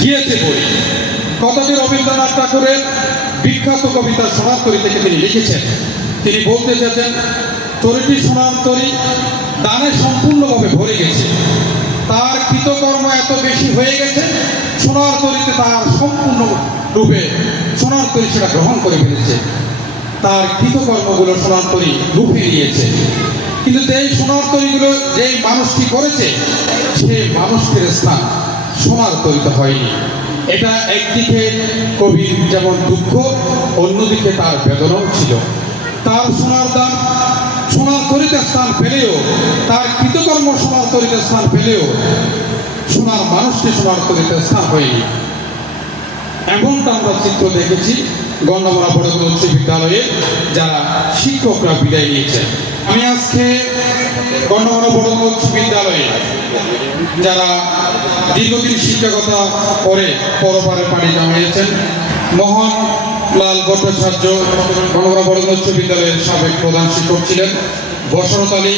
গিয়েছে বই। কথাটি রবীন্দ্রনাথ ঠাকুরের বিখ্যাত কবিতা সোনার তরী থেকে তিনি লিখেছেন। তিনি বলতে চেয়েছেন, তরীটি সোনার তরী দানে সম্পূর্ণভাবে ভরে গেছে, তার কৃতকর্ম এত বেশি হয়ে গেছে, সোনার তরীতে তার সম্পূর্ণ রূপে সোনার তরী সেটা গ্রহণ করে ফেলেছে, তার কৃতকর্মগুলো সোনার তরী রূপে নিয়েছে। কিন্তু এই সোনার তরীগুলো যেই মানুষটি করেছে, সেই মানুষটির স্থান সোনার তরীতে হয়নি। এটা একদিকে কবির যেমন দুঃখ, অন্যদিকে তার বেদনাও ছিল। তার সোনার দান সোনার তরীতে স্থান পেলেও, তার কৃতকর্ম সোনার তরীতে স্থান পেলেও সোনার মানুষটি সোনার তরীতে স্থান হয়নি। এমনটা আমরা চিত্র দেখেছি গন্ডামরা বড়গুলো উচ্চ বিদ্যালয়ে যারা শিক্ষকরা বিদায় নিয়েছেন। আমি আজকে গন্ডামরা বড়গুলো উচ্চ বিদ্যালয়ে যারা দীর্ঘদিন শিক্ষকতা করে পরপারে পাড়ি জমিয়েছেন, মোহনলাল ভট্টাচার্য গন্ডামরা বড়গুলো উচ্চ বিদ্যালয়ের সাবেক প্রধান শিক্ষক ছিলেন, বসরত আলী,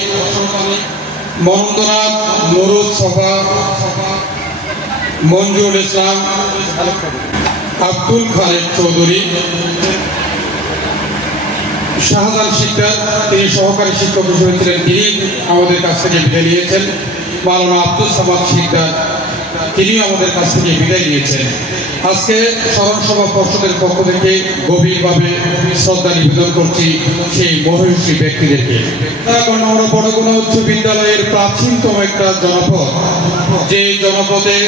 মনন্দনাথ, নুরুল সফা, মঞ্জুরুল ইসলাম, আব্দুল খালেক চৌধুরী, শাহজাহান শিকদার, তিনি সহকারী শিক্ষক হিসেবে ছিলেন, তিনি আমাদের কাছ থেকে বিদায় নিয়েছেন। মাওলানা আব্দুল সামাদ শিকদার, তিনি আমাদের কাছ থেকে বিদায় নিয়েছেন। আজকে স্মরণ সভা পর্ষদের পক্ষ থেকে গভীরভাবে শ্রদ্ধা নিবেদন করছি সেই মহিষী ব্যক্তিদেরকে। আমরা বড়গুনা উচ্চ বিদ্যালয়ের প্রাচীনতম একটা জনপদ, যে জনপদে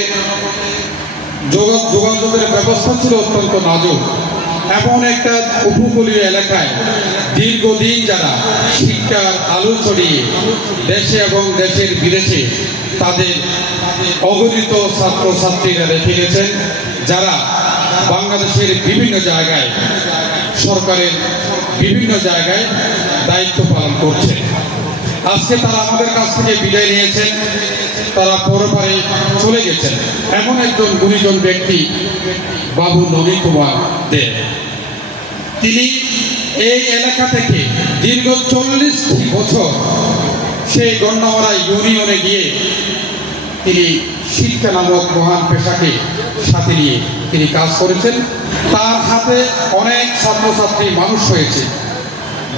যোগাযোগের ব্যবস্থা ছিল অত্যন্ত নাজুক। এমন একটা উপকূলীয় এলাকায় দীর্ঘদিন যারা শিক্ষার আলো ছড়িয়ে দেশে এবং দেশের বিদেশে তাদের অগণিত ছাত্রছাত্রীরা রেখে গেছেন, যারা বাংলাদেশের বিভিন্ন জায়গায় সরকারের বিভিন্ন জায়গায় দায়িত্ব পালন করছে। আজকে তারা আমাদের কাছ থেকে বিদায় নিয়েছেন, তারা পরপারে চলে গেছেন। এমন একজন গুণীজন ব্যক্তি বাবু নবীন কুমার দে। তিনি এই এলাকা থেকে দীর্ঘ 40 বছর সেই গন্ডামারা ইউনিয়নে গিয়ে তিনি শিক্ষা নামক মহান পেশাকে সাথে নিয়ে তিনি কাজ করেছেন। তার হাতে অনেক ছাত্রছাত্রী মানুষ হয়েছে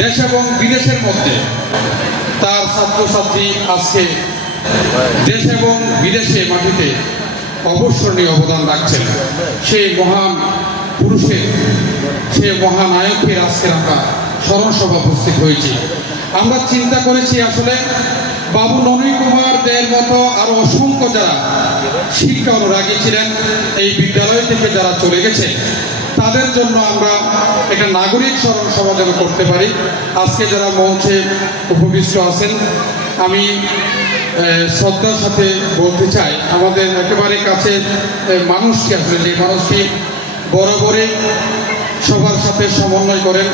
দেশ এবং বিদেশের মধ্যে। তার ছাত্রছাত্রী আজকে দেশ এবং বিদেশে মাটিতে অবসরণীয় অবদান রাখছেন। সেই মহান পুরুষের, সেই মহানায়কের আজকে আমরা স্মরণ সভা উপস্থিত হয়েছি। আমরা চিন্তা করেছি আসলে বাবু নবীন কুমার দের মতো আরো অসংখ্য যারা শিক্ষা অনুরাগী ছিলেন, এই বিদ্যালয় থেকে যারা চলে গেছে, তাদের জন্য আমরা একটা নাগরিক স্মরণ সভা যেন করতে পারি। আজকে যারা মঞ্চে উপবিষ্ট আছেন, আমি শ্রদ্ধার সাথে বলতে চাই, আমাদের একেবারে কাছে মানুষকে আসলে যে মানুষটি বরাবরই সবার সাথে সমন্বয় করেন,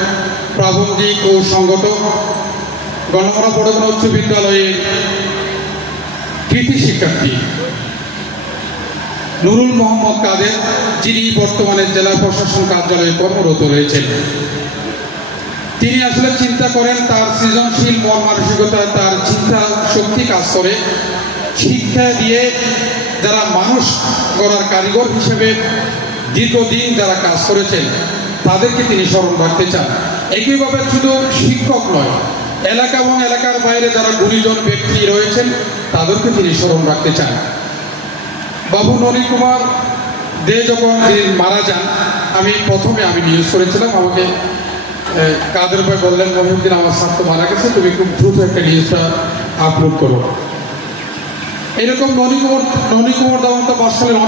প্রাবন্ধিক ও সংগঠক, গন্ডামারা বড়গুনা উচ্চ বিদ্যালয়ের কৃতি শিক্ষার্থী নুরুল মোহাম্মদ কাদের, যিনি বর্তমানে জেলা প্রশাসন কার্যালয়ে কর্মরত রয়েছেন। তিনি আসলে চিন্তা করেন, তার সৃজনশীল মন মানসিকতা, তার চিন্তা শক্তি কাজ করে। শিক্ষা দিয়ে যারা মানুষ গড়ার কারিগর হিসেবে দীর্ঘদিন যারা কাজ করেছেন, তাদেরকে তিনি স্মরণ রাখতে চান। একইভাবে শুধু শিক্ষক নয়, এলাকা এবং এলাকার বাইরে যারা গুণীজন ব্যক্তি রয়েছেন, তাদেরকে তিনি স্মরণ রাখতে চান। বাবু নবীন কুমার দে যখন মারা যান, আমি নিউজ করেছিলাম, আমাকে কাদের ভাই বললেন, মহিউদ্দিন আমার ছাত্র মারা গেছে, তুমি খুব দ্রুত একটা নিউজটা আপলোড করো। এরকম নবীন কুমার দামন্ত বাসকালের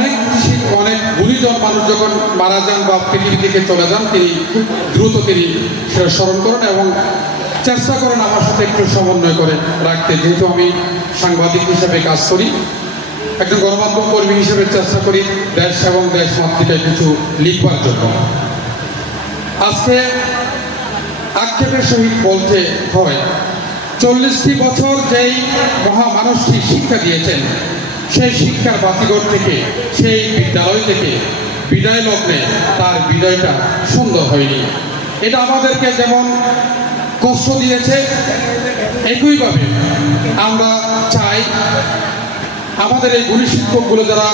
অনেক গুণীজন মানুষ যখন মারা যান বা পৃথিবী থেকে চলে যান, তিনি খুব দ্রুত তিনি সেটা স্মরণ করেন এবং চেষ্টা করেন আমার সাথে একটু সমন্বয় করে রাখতে। যেহেতু আমি সাংবাদিক হিসেবে কাজ করি, একজন গণমাধ্যম কর্মী হিসেবে চেষ্টা করি দেশ এবং দেশ মাতৃকায় কিছু লিখবার জন্য। আজকে আক্ষেপের সহিত বলতে হয়, 40টি বছর যেই মহামানবটি শিক্ষা দিয়েছেন, সেই শিক্ষার বাতিঘর থেকে, সেই বিদ্যালয় থেকে বিদায় লগ্নে তার বিদায়টা সুন্দর হয়নি। এটা আমাদেরকে যেমন কষ্ট দিয়েছে, একইভাবে আমরা চাই আমাদের এই গুণী শিক্ষকগুলো যারা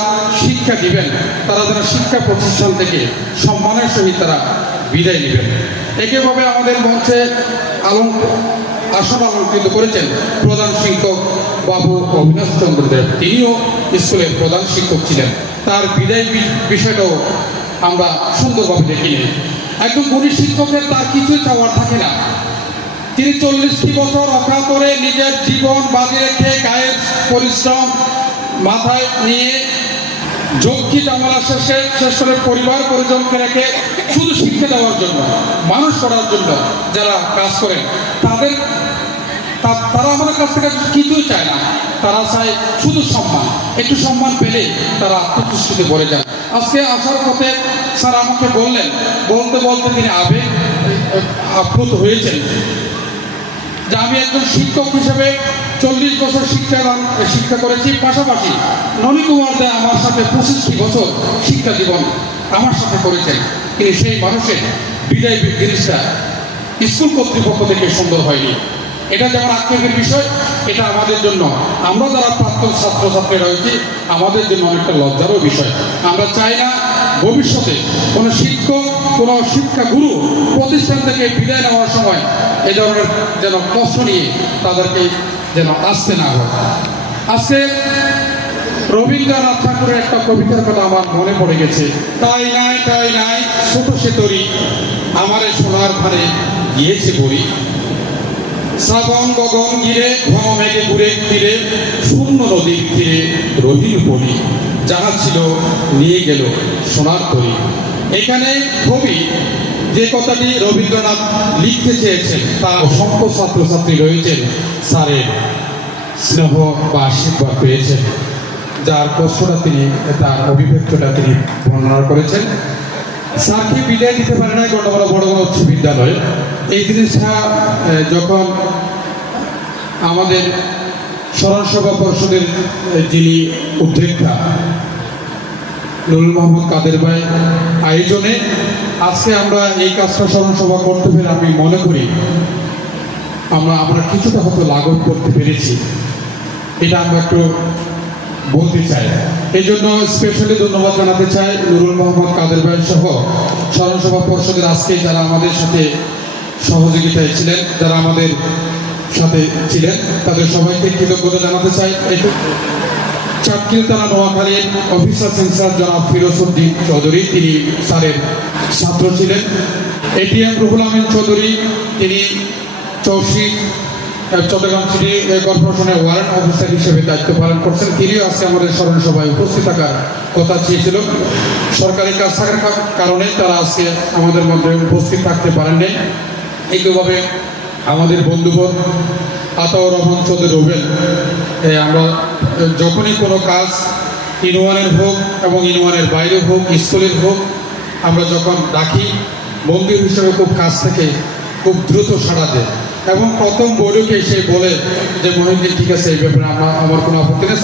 শিক্ষা দিবেন তারা যেন শিক্ষা প্রতিষ্ঠান থেকে সম্মানের সহিত তারা বিদায় নেবেন। একইভাবে আমাদের মঞ্চে আসন অলঙ্কৃত করেছেন প্রধান শিক্ষক বাবু অবিনাশ চন্দ্র দেব। তিনিও স্কুলের প্রধান শিক্ষক ছিলেন। তার বিদায় বিষয়টাও আমরা সুন্দরভাবে দেখিনি। একজন গুণী শিক্ষকের তার কিছু চাওয়ার থাকে না। তিনি 40টি বছর অকাতরে নিজের জীবন বাজি রেখে গায়ের পরিশ্রম মাথায় নিয়ে যৌক্তিক আমলা শেষ করে পরিবার পরিজনকে রেখে শুধু শিক্ষা দেওয়ার জন্য, মানুষ করার জন্য যারা কাজ করেন তারা আমাদের কাছ থেকে কিছুই চায় না। তারা চায় শুধু সম্মান। একটু সম্মান পেলে তারা আত্মতুষ্টিতে ভরে যায়। আজকে আসার পথে স্যার আমাকে বললেন, বলতে বলতে তিনি আপ্লুত হয়েছেন যে আমি একজন শিক্ষক হিসেবে 40 বছর শিক্ষা করেছি, পাশাপাশি ননী কুমার দে আমার সাথে 25টি বছর শিক্ষা জীবন আমার সাথে করেছেন। কিন্তু সেই মানুষের বিদায় জিনিসটা স্কুল কর্তৃপক্ষ থেকে সুন্দর হয়নি। এটা যেমন আক্ষেপের বিষয়, এটা আমাদের জন্য, আমরা যারা প্রাক্তন ছাত্রছাত্রী রয়েছি আমাদের জন্য অনেকটা লজ্জারও বিষয়। আমরা চাই না ভবিষ্যতে কোনো শিক্ষক, কোনো শিক্ষাগুরু প্রতিষ্ঠান থেকে বিদায় নেওয়ার সময় এ ধরনের যেন কষ্ট নিয়ে তাদেরকে যেন আসতে না হয়। আজকে রবীন্দ্রনাথ ঠাকুরের একটা কবিতার কথা আমার মনে পড়ে গেছে। তাই নাই ছোট সে তরি আমারে সোনার ভারে গিয়েছে বই, শ্রাবণ গগন গিরে ঘন মেঘে ঘুরে ফিরে শূন্য নদীর তীরে রহিল পলি, যাহা ছিল নিয়ে গেল সোনার তরি। এখানে কবি যে কথাটি রবীন্দ্রনাথ লিখতে চেয়েছেন তা অসংখ্য ছাত্রছাত্রী রয়েছেন স্যারের স্নেহ বা আশীর্বাদ পেয়েছেন, যার কষ্টটা তিনি, তার অভিব্যক্তটা তিনি বর্ণনা করেছেন। স্যারকে বিদায় দিতে পারে না বড় বড় উচ্চ বিদ্যালয়। এই জিনিসটা যখন আমাদের স্মরণসভা পরিষদের যিনি উদ্যোক্তা নুরুল মোহাম্মদ কাদের ভাই আয়োজনে আজকে আমরা এই কাজটা স্মরণসভা করতে পেরে আমি মনে করি আমরা কিছুটা হয়তো লাঘব করতে পেরেছি। এটা আমরা একটু বলতে চাই। এই জন্য স্পেশালি ধন্যবাদ জানাতে চাই নুরুল মোহাম্মদ কাদের ভাই সহ স্মরণসভা পরিষদের আজকে যারা আমাদের সাথে সহযোগিতায় ছিলেন, যারা আমাদের সাথে ছিলেন, তাদের সবাইকে কৃতজ্ঞতা জানাতে চাই। চাটকিল থানা নোয়াখালীর অফিসার সেন্সার জনাব ফিরোজউদ্দিন চৌধুরী, তিনি স্যারের ছাত্র ছিলেন। এটিএম রুহুল আমিন চৌধুরী, তিনি চট্টগ্রাম সিটি কর্পোরেশনের ওয়ারেন্ট অফিসার হিসেবে দায়িত্ব পালন করছেন। তিনিও আজকে আমাদের স্মরণ সভায় উপস্থিত থাকার কথা চেয়েছিল, সরকারি কাজ থাকার কারণে তারা আজকে আমাদের মধ্যে উপস্থিত থাকতে পারেননি। এইভাবে আমাদের বন্ধুবর আতাউর রহমান চৌধুরী রুবেল, আমরা যখনই কোনো কাজ ইউনিয়নের হোক এবং ইউনিয়নের বাইরে হোক, স্কুলের হোক, আমরা যখন ডাকি বন্ধু হিসেবে খুব কাছ থেকে খুব দ্রুত সাড়া দেয় এবং প্রথম বৈঠকে সে বলে যে মহিউদ্দিন ঠিক আছে, এই ব্যাপারে আমার কোনো আপত্তি নেই,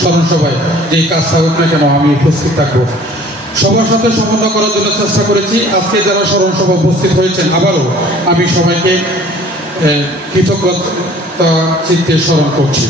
স্মরণ সভায় যেই কাজটা হোক না কেন আমি উপস্থিত থাকবো। সবার সাথে সমন্বয় করার জন্য চেষ্টা করেছি। আজকে যারা স্মরণ সভা উপস্থিত হয়েছেন আবারও আমি সবাইকে কৃতজ্ঞতা চিত্তে স্মরণ করছি।